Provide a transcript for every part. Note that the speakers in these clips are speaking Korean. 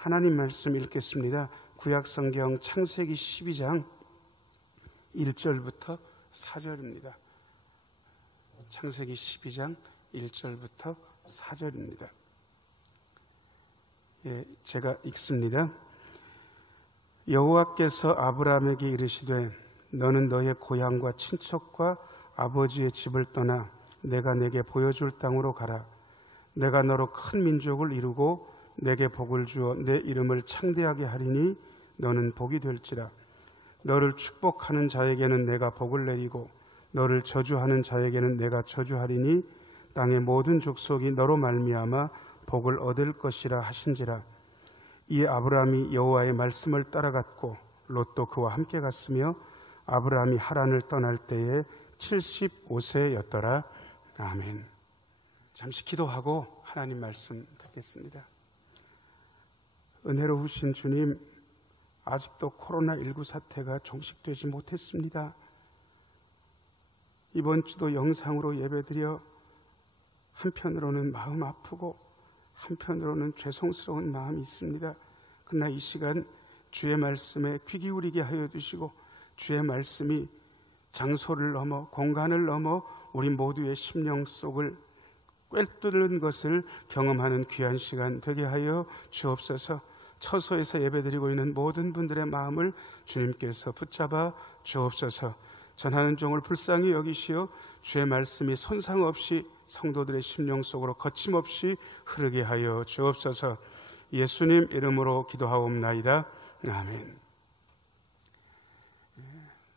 하나님 말씀 읽겠습니다. 구약성경 창세기 12장 1절부터 4절입니다. 창세기 12장 1절부터 4절입니다. 제가 읽습니다. 여호와께서 아브라함에게 이르시되 너는 너의 고향과 친척과 아버지의 집을 떠나 내가 내게 보여줄 땅으로 가라. 내가 너로 큰 민족을 이루고 내게 복을 주어 내 이름을 창대하게 하리니 너는 복이 될지라. 너를 축복하는 자에게는 내가 복을 내리고 너를 저주하는 자에게는 내가 저주하리니 땅의 모든 족속이 너로 말미암아 복을 얻을 것이라 하신지라. 이에 아브라함이 여호와의 말씀을 따라갔고 롯도 그와 함께 갔으며 아브라함이 하란을 떠날 때에 75세였더라. 아멘. 잠시 기도하고 하나님 말씀 듣겠습니다. 은혜로우신 주님, 아직도 코로나19 사태가 종식되지 못했습니다. 이번 주도 영상으로 예배드려 한편으로는 마음 아프고 한편으로는 죄송스러운 마음이 있습니다. 그러나 이 시간 주의 말씀에 귀 기울이게 하여 주시고 주의 말씀이 장소를 넘어 공간을 넘어 우리 모두의 심령 속을 꿰뚫는 것을 경험하는 귀한 시간 되게 하여 주옵소서. 처소에서 예배드리고 있는 모든 분들의 마음을 주님께서 붙잡아 주옵소서. 전하는 종을 불쌍히 여기시어 주의 말씀이 손상 없이 성도들의 심령 속으로 거침없이 흐르게 하여 주옵소서. 예수님 이름으로 기도하옵나이다. 아멘.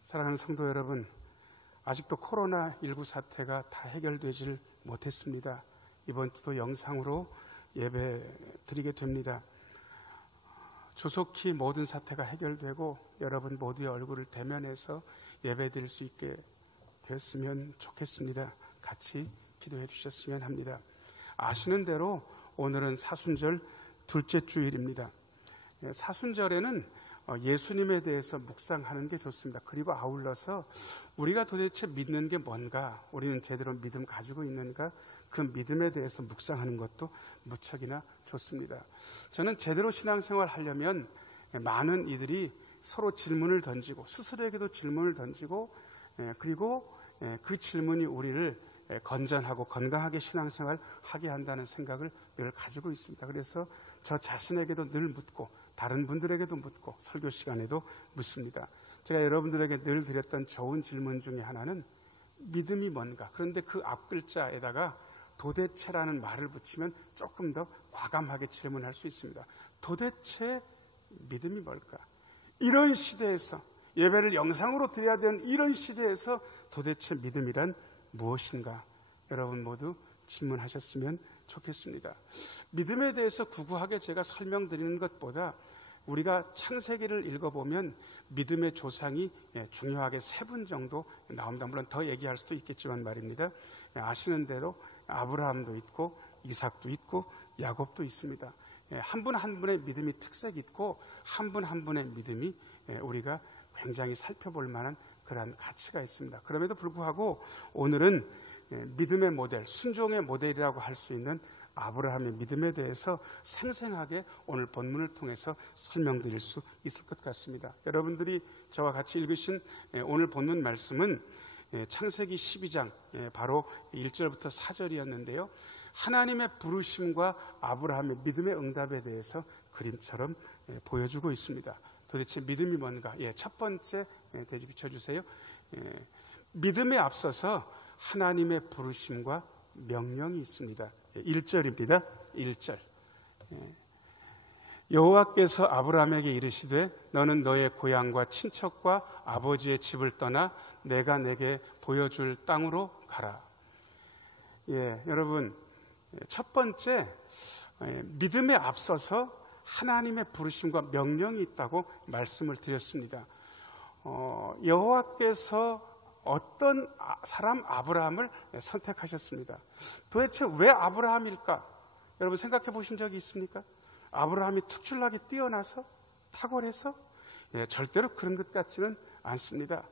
사랑하는 성도 여러분, 아직도 코로나19 사태가 다 해결되질 못했습니다. 이번 주도 영상으로 예배 드리게 됩니다. 조속히 모든 사태가 해결되고 여러분 모두의 얼굴을 대면해서 예배 드릴 수 있게 됐으면 좋겠습니다. 같이 기도해 주셨으면 합니다. 아시는 대로 오늘은 사순절 둘째 주일입니다. 사순절에는 예수님에 대해서 묵상하는 게 좋습니다. 그리고 아울러서 우리가 도대체 믿는 게 뭔가, 우리는 제대로 믿음 가지고 있는가, 그 믿음에 대해서 묵상하는 것도 무척이나 좋습니다. 저는 제대로 신앙생활 하려면 많은 이들이 서로 질문을 던지고 스스로에게도 질문을 던지고 그리고 그 질문이 우리를 건전하고 건강하게 신앙생활 하게 한다는 생각을 늘 가지고 있습니다. 그래서 저 자신에게도 늘 묻고 다른 분들에게도 묻고 설교 시간에도 묻습니다. 제가 여러분들에게 늘 드렸던 좋은 질문 중에 하나는 믿음이 뭔가. 그런데 그 앞글자에다가 도대체라는 말을 붙이면 조금 더 과감하게 질문할 수 있습니다. 도대체 믿음이 뭘까? 이런 시대에서 예배를 영상으로 드려야 되는 이런 시대에서 도대체 믿음이란 무엇인가? 여러분 모두 질문하셨으면 좋겠습니다. 믿음에 대해서 구구하게 제가 설명드리는 것보다 우리가 창세기를 읽어보면 믿음의 조상이 중요하게 3분 정도 나옵니다. 물론 더 얘기할 수도 있겠지만 말입니다. 아시는 대로 아브라함도 있고 이삭도 있고 야곱도 있습니다. 한 분 한 분의 믿음이 특색이 있고 한 분 한 분의 믿음이 우리가 굉장히 살펴볼 만한 그러한 가치가 있습니다. 그럼에도 불구하고 오늘은 믿음의 모델, 순종의 모델이라고 할 수 있는 아브라함의 믿음에 대해서 생생하게 오늘 본문을 통해서 설명드릴 수 있을 것 같습니다. 여러분들이 저와 같이 읽으신 오늘 본문 말씀은 창세기 12장 바로 1절부터 4절이었는데요. 하나님의 부르심과 아브라함의 믿음의 응답에 대해서 그림처럼 보여주고 있습니다. 도대체 믿음이 뭔가? 첫 번째 대지 비춰주세요. 믿음에 앞서서 하나님의 부르심과 명령이 있습니다. 1절입니다. 1절. 여호와께서 아브라함에게 이르시되 너는 너의 고향과 친척과 아버지의 집을 떠나 내가 내게 보여줄 땅으로 가라. 여러분, 첫 번째 믿음에 앞서서 하나님의 부르심과 명령이 있다고 말씀을 드렸습니다. 여호와께서 어떤 사람 아브라함을 선택하셨습니다. 도대체 왜 아브라함일까? 여러분 생각해 보신 적이 있습니까? 아브라함이 특출나게 뛰어나서? 탁월해서? 절대로 그런 것 같지는 않습니다.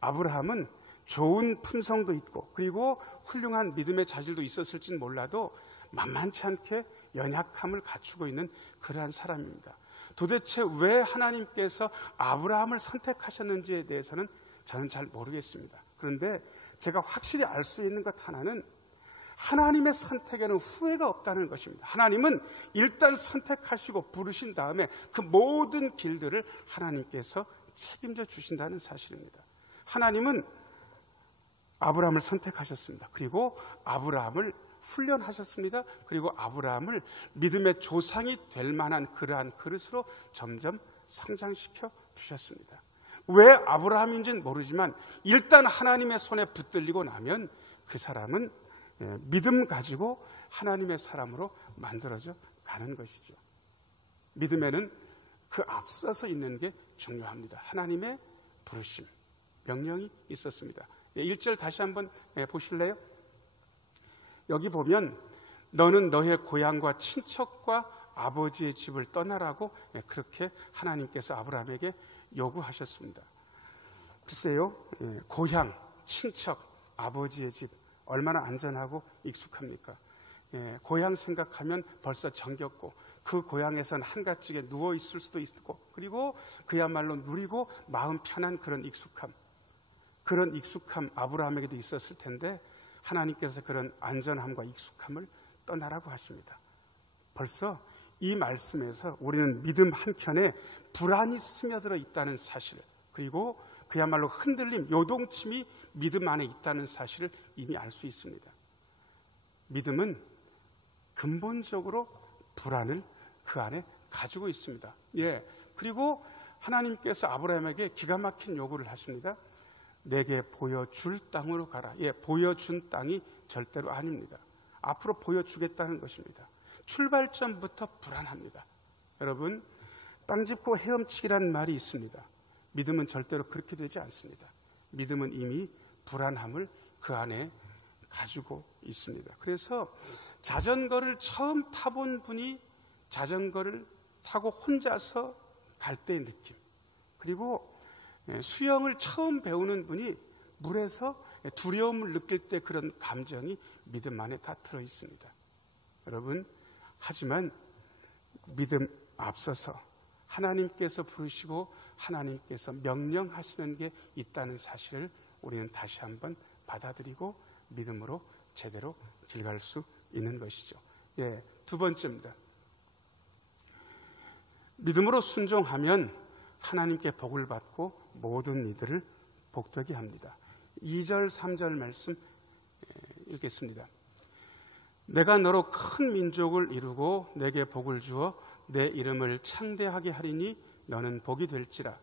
아브라함은 좋은 품성도 있고 그리고 훌륭한 믿음의 자질도 있었을지는 몰라도 만만치 않게 연약함을 갖추고 있는 그러한 사람입니다. 도대체 왜 하나님께서 아브라함을 선택하셨는지에 대해서는 저는 잘 모르겠습니다. 그런데 제가 확실히 알 수 있는 것 하나는 하나님의 선택에는 후회가 없다는 것입니다. 하나님은 일단 선택하시고 부르신 다음에 그 모든 길들을 하나님께서 책임져 주신다는 사실입니다. 하나님은 아브라함을 선택하셨습니다. 그리고 아브라함을 훈련하셨습니다. 그리고 아브라함을 믿음의 조상이 될 만한 그러한 그릇으로 점점 성장시켜 주셨습니다. 왜 아브라함인지는 모르지만 일단 하나님의 손에 붙들리고 나면 그 사람은 믿음 가지고 하나님의 사람으로 만들어져 가는 것이죠. 믿음에는 그 앞서서 있는 게 중요합니다. 하나님의 부르심, 명령이 있었습니다. 1절 다시 한번 보실래요? 여기 보면 너는 너의 고향과 친척과 아버지의 집을 떠나라고 그렇게 하나님께서 아브라함에게 요구하셨습니다. 글쎄요, 고향, 친척, 아버지의 집 얼마나 안전하고 익숙합니까? 고향 생각하면 벌써 정겹고 그 고향에선 한가지게 누워 있을 수도 있고 그리고 그야말로 누리고 마음 편한 그런 익숙함 아브라함에게도 있었을 텐데 하나님께서 그런 안전함과 익숙함을 떠나라고 하십니다. 벌써 이 말씀에서 우리는 믿음 한켠에 불안이 스며들어 있다는 사실, 그리고 그야말로 흔들림, 요동침이 믿음 안에 있다는 사실을 이미 알 수 있습니다. 믿음은 근본적으로 불안을 그 안에 가지고 있습니다. 그리고 하나님께서 아브라함에게 기가 막힌 요구를 하십니다. 내게 보여줄 땅으로 가라. 보여준 땅이 절대로 아닙니다. 앞으로 보여주겠다는 것입니다. 출발점부터 불안합니다. 여러분, 땅 짚고 헤엄치기라는 말이 있습니다. 믿음은 절대로 그렇게 되지 않습니다. 믿음은 이미 불안함을 그 안에 가지고 있습니다. 그래서 자전거를 처음 타본 분이 자전거를 타고 혼자서 갈 때의 느낌, 그리고 수영을 처음 배우는 분이 물에서 두려움을 느낄 때 그런 감정이 믿음 안에 다 들어 있습니다. 여러분, 하지만 믿음 앞서서 하나님께서 부르시고 하나님께서 명령하시는 게 있다는 사실을 우리는 다시 한번 받아들이고 믿음으로 제대로 길 갈 수 있는 것이죠. 두 번째입니다. 믿음으로 순종하면 하나님께 복을 받고 모든 이들을 복되게 합니다. 2절 3절 말씀 읽겠습니다. 내가 너로 큰 민족을 이루고 내게 복을 주어 내 이름을 창대하게 하리니 너는 복이 될지라.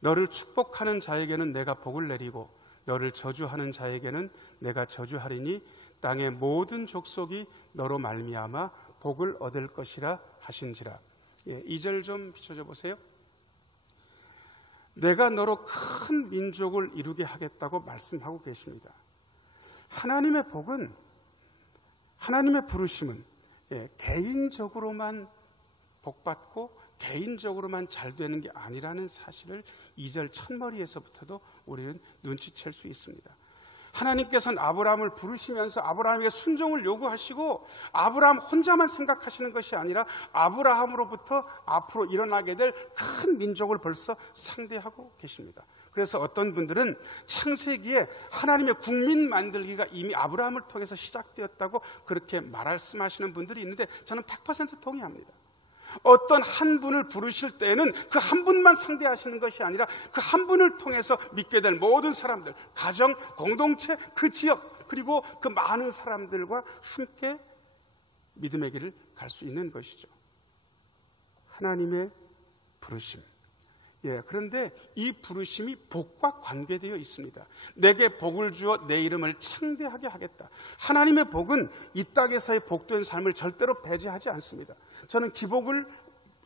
너를 축복하는 자에게는 내가 복을 내리고 너를 저주하는 자에게는 내가 저주하리니 땅의 모든 족속이 너로 말미암아 복을 얻을 것이라 하신지라. 2절 좀 비춰줘 보세요. 내가 너로 큰 민족을 이루게 하겠다고 말씀하고 계십니다. 하나님의 복은, 하나님의 부르심은 개인적으로만 복받고 개인적으로만 잘 되는 게 아니라는 사실을 2절 첫머리에서부터도 우리는 눈치챌 수 있습니다. 하나님께서는 아브라함을 부르시면서 아브라함에게 순종을 요구하시고 아브라함 혼자만 생각하시는 것이 아니라 아브라함으로부터 앞으로 일어나게 될 큰 민족을 벌써 상대하고 계십니다. 그래서 어떤 분들은 창세기에 하나님의 국민 만들기가 이미 아브라함을 통해서 시작되었다고 그렇게 말씀하시는 분들이 있는데 저는 100% 동의합니다. 어떤 한 분을 부르실 때에는 그 한 분만 상대하시는 것이 아니라 그 한 분을 통해서 믿게 될 모든 사람들, 가정, 공동체, 그 지역, 그리고 그 많은 사람들과 함께 믿음의 길을 갈 수 있는 것이죠. 하나님의 부르심. 그런데 이 부르심이 복과 관계되어 있습니다. 내게 복을 주어 내 이름을 창대하게 하겠다. 하나님의 복은 이 땅에서의 복된 삶을 절대로 배제하지 않습니다. 저는 기복을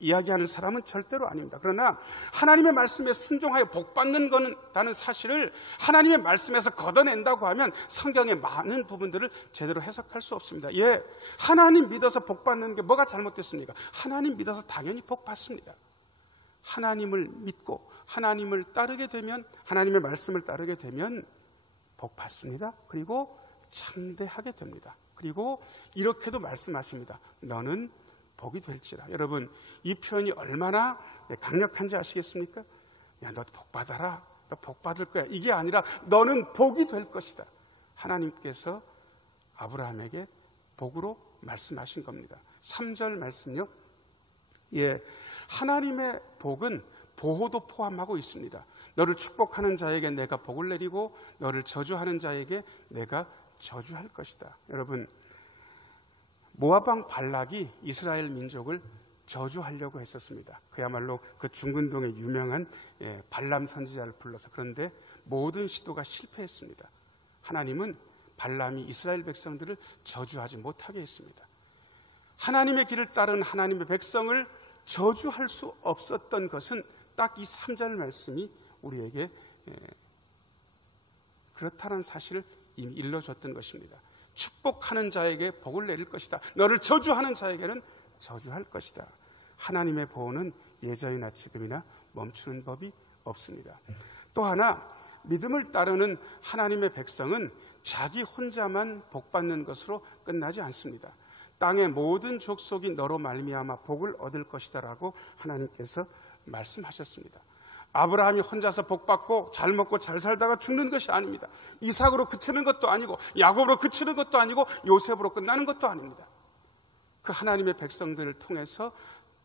이야기하는 사람은 절대로 아닙니다. 그러나 하나님의 말씀에 순종하여 복받는 거는 사실을 하나님의 말씀에서 걷어낸다고 하면 성경의 많은 부분들을 제대로 해석할 수 없습니다. 하나님 믿어서 복받는 게 뭐가 잘못됐습니까? 하나님 믿어서 당연히 복받습니다. 하나님을 믿고 하나님을 따르게 되면, 하나님의 말씀을 따르게 되면 복 받습니다. 그리고 창대하게 됩니다. 그리고 이렇게도 말씀하십니다. 너는 복이 될지라. 여러분, 이 표현이 얼마나 강력한지 아시겠습니까? 야, 너 복 받아라. 너 복 받을 거야. 이게 아니라 너는 복이 될 것이다. 하나님께서 아브라함에게 복으로 말씀하신 겁니다. 3절 말씀요. 하나님의 복은 보호도 포함하고 있습니다. 너를 축복하는 자에게 내가 복을 내리고 너를 저주하는 자에게 내가 저주할 것이다. 여러분, 모압 왕 발락이 이스라엘 민족을 저주하려고 했었습니다. 그야말로 그 중근동의 유명한 발람 선지자를 불러서. 그런데 모든 시도가 실패했습니다. 하나님은 발람이 이스라엘 백성들을 저주하지 못하게 했습니다. 하나님의 길을 따른 하나님의 백성을 저주할 수 없었던 것은 딱 이 3절 말씀이 우리에게 그렇다는 사실을 이미 일러줬던 것입니다. 축복하는 자에게 복을 내릴 것이다. 너를 저주하는 자에게는 저주할 것이다. 하나님의 보호는 예전이나 지금이나 멈추는 법이 없습니다. 또 하나, 믿음을 따르는 하나님의 백성은 자기 혼자만 복받는 것으로 끝나지 않습니다. 땅의 모든 족속이 너로 말미암아 복을 얻을 것이다 라고 하나님께서 말씀하셨습니다. 아브라함이 혼자서 복받고 잘 먹고 잘 살다가 죽는 것이 아닙니다. 이삭으로 그치는 것도 아니고 야곱으로 그치는 것도 아니고 요셉으로 끝나는 것도 아닙니다. 그 하나님의 백성들을 통해서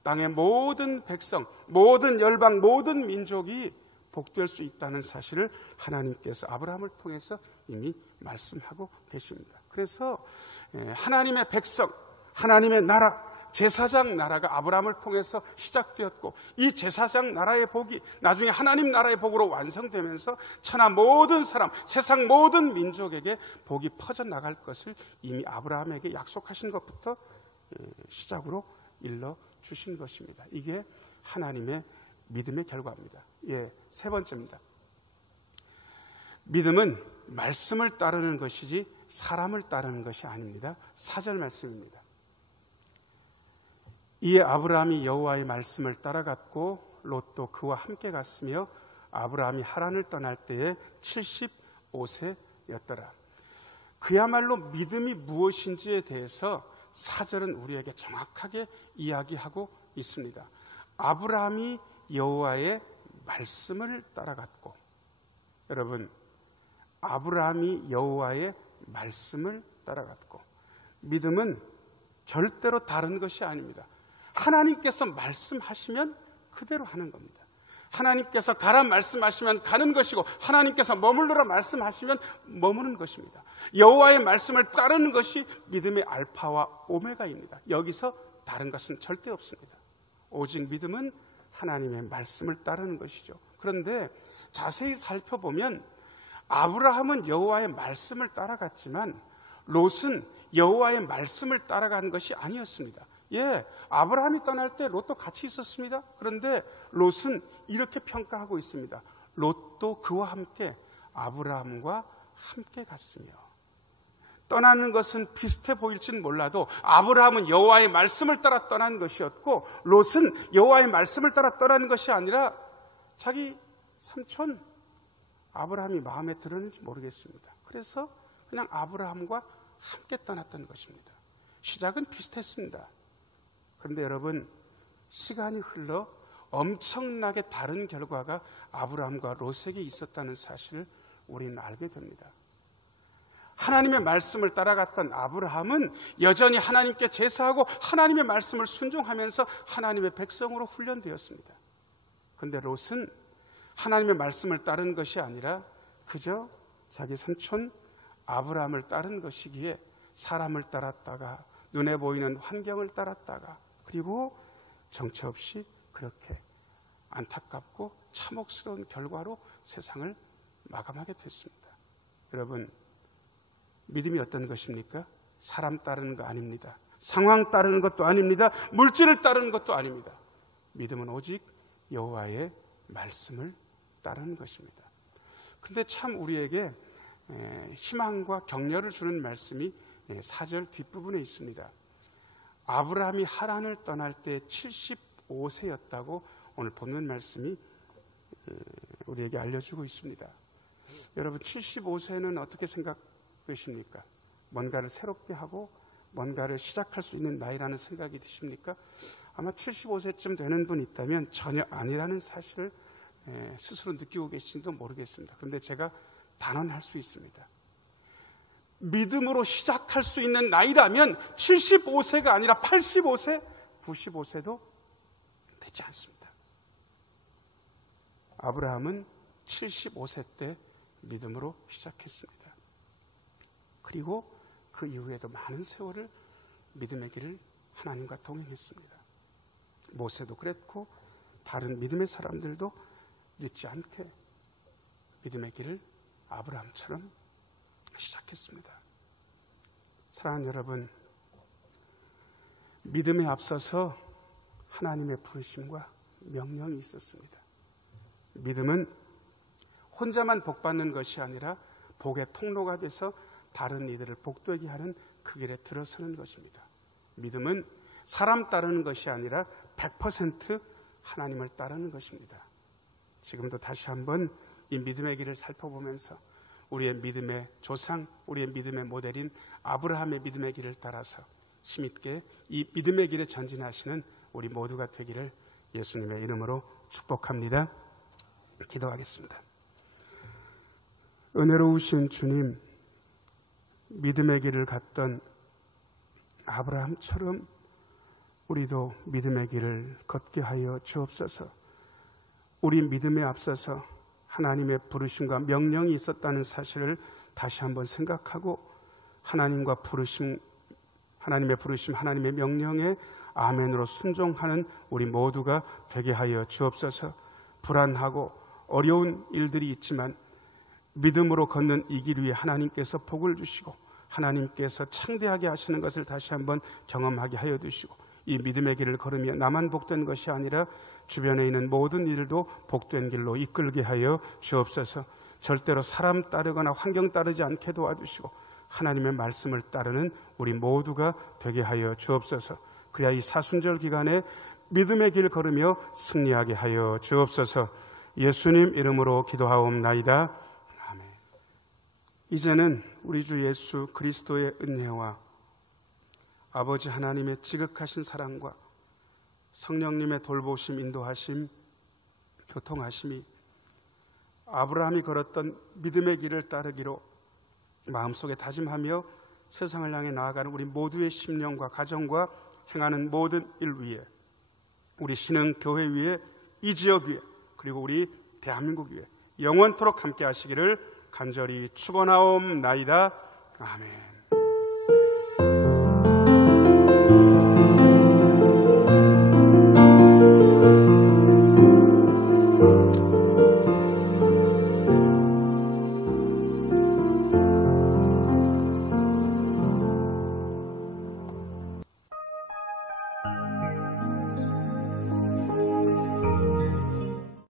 땅의 모든 백성, 모든 열방, 모든 민족이 복될 수 있다는 사실을 하나님께서 아브라함을 통해서 이미 말씀하고 계십니다. 그래서 하나님의 백성, 하나님의 나라, 제사장 나라가 아브라함을 통해서 시작되었고, 이 제사장 나라의 복이 나중에 하나님 나라의 복으로 완성되면서 천하 모든 사람, 세상 모든 민족에게 복이 퍼져나갈 것을 이미 아브라함에게 약속하신 것부터 시작으로 일러주신 것입니다. 이게 하나님의 믿음의 결과입니다. 세 번째입니다. 믿음은 말씀을 따르는 것이지 사람을 따르는 것이 아닙니다. 4절 말씀입니다. 이에 아브라함이 여호와의 말씀을 따라갔고 롯도 그와 함께 갔으며 아브라함이 하란을 떠날 때에 75세였더라. 그야말로 믿음이 무엇인지에 대해서 4절은 우리에게 정확하게 이야기하고 있습니다. 아브라함이 여호와의 말씀을 따라갔고, 여러분, 아브라함이 여호와의 말씀을 따라갔고, 믿음은 절대로 다른 것이 아닙니다. 하나님께서 말씀하시면 그대로 하는 겁니다. 하나님께서 가라 말씀하시면 가는 것이고, 하나님께서 머물러라 말씀하시면 머무는 것입니다. 여호와의 말씀을 따르는 것이 믿음의 알파와 오메가입니다. 여기서 다른 것은 절대 없습니다. 오직 믿음은 하나님의 말씀을 따르는 것이죠. 그런데 자세히 살펴보면 아브라함은 여호와의 말씀을 따라갔지만 롯은 여호와의 말씀을 따라간 것이 아니었습니다. 아브라함이 떠날 때 롯도 같이 있었습니다. 그런데 롯은 이렇게 평가하고 있습니다. 롯도 그와 함께 아브라함과 함께 갔으며. 떠나는 것은 비슷해 보일지는 몰라도 아브라함은 여호와의 말씀을 따라 떠난 것이었고, 롯은 여호와의 말씀을 따라 떠나는 것이 아니라 자기 삼촌 아브라함이 마음에 들었는지 모르겠습니다. 그래서 그냥 아브라함과 함께 떠났던 것입니다. 시작은 비슷했습니다. 그런데 여러분, 시간이 흘러 엄청나게 다른 결과가 아브라함과 롯에게 있었다는 사실을 우리는 알게 됩니다. 하나님의 말씀을 따라갔던 아브라함은 여전히 하나님께 제사하고 하나님의 말씀을 순종하면서 하나님의 백성으로 훈련되었습니다. 그런데 롯은 하나님의 말씀을 따른 것이 아니라 그저 자기 삼촌 아브라함을 따른 것이기에 사람을 따랐다가 눈에 보이는 환경을 따랐다가 그리고 정처 없이 그렇게 안타깝고 참혹스러운 결과로 세상을 마감하게 됐습니다. 여러분, 믿음이 어떤 것입니까? 사람 따르는 거 아닙니다. 상황 따르는 것도 아닙니다. 물질을 따르는 것도 아닙니다. 믿음은 오직 여호와의 말씀을 따르는 것입니다. 그런데 참 우리에게 희망과 격려를 주는 말씀이 4절 뒷부분에 있습니다. 아브라함이 하란을 떠날 때 75세였다고 오늘 본문 말씀이 우리에게 알려주고 있습니다. 여러분 75세는 어떻게 생각되십니까? 뭔가를 새롭게 하고 뭔가를 시작할 수 있는 나이라는 생각이 드십니까? 아마 75세쯤 되는 분 있다면 전혀 아니라는 사실을 스스로 느끼고 계신지도 모르겠습니다. 그런데 제가 단언할 수 있습니다. 믿음으로 시작할 수 있는 나이라면 75세가 아니라 85세, 95세도 되지 않습니다. 아브라함은 75세 때 믿음으로 시작했습니다. 그리고 그 이후에도 많은 세월을 믿음의 길을 하나님과 동행했습니다. 모세도 그랬고 다른 믿음의 사람들도 늦지 않게 믿음의 길을 아브라함처럼 시작했습니다. 사랑하는 여러분, 믿음에 앞서서 하나님의 부르심과 명령이 있었습니다. 믿음은 혼자만 복받는 것이 아니라 복의 통로가 돼서 다른 이들을 복되게 하는 그 길에 들어서는 것입니다. 믿음은 사람 따르는 것이 아니라 100% 하나님을 따르는 것입니다. 지금도 다시 한번 이 믿음의 길을 살펴보면서 우리의 믿음의 조상, 우리의 믿음의 모델인 아브라함의 믿음의 길을 따라서 힘있게 이 믿음의 길에 전진하시는 우리 모두가 되기를 예수님의 이름으로 축복합니다. 기도하겠습니다. 은혜로우신 주님, 믿음의 길을 갔던 아브라함처럼 우리도 믿음의 길을 걷게 하여 주옵소서. 우리 믿음에 앞서서 하나님의 부르심과 명령이 있었다는 사실을 다시 한번 생각하고 하나님과 부르심, 하나님의 부르심, 하나님의 명령에 아멘으로 순종하는 우리 모두가 되게 하여 주옵소서. 불안하고 어려운 일들이 있지만 믿음으로 걷는 이 길 위에 하나님께서 복을 주시고 하나님께서 창대하게 하시는 것을 다시 한번 경험하게 하여 주시고 이 믿음의 길을 걸으며 나만 복된 것이 아니라 주변에 있는 모든 이들도 복된 길로 이끌게 하여 주옵소서. 절대로 사람 따르거나 환경 따르지 않게 도와주시고 하나님의 말씀을 따르는 우리 모두가 되게 하여 주옵소서. 그래야 이 사순절 기간에 믿음의 길 걸으며 승리하게 하여 주옵소서. 예수님 이름으로 기도하옵나이다. 아멘. 이제는 우리 주 예수 그리스도의 은혜와 아버지 하나님의 지극하신 사랑과 성령님의 돌보심, 인도하심, 교통하심이 아브라함이 걸었던 믿음의 길을 따르기로 마음속에 다짐하며 세상을 향해 나아가는 우리 모두의 심령과 가정과 행하는 모든 일 위에, 우리 신흥교회 위에, 이 지역 위에, 그리고 우리 대한민국 위에 영원토록 함께 하시기를 간절히 축원하옵나이다. 아멘.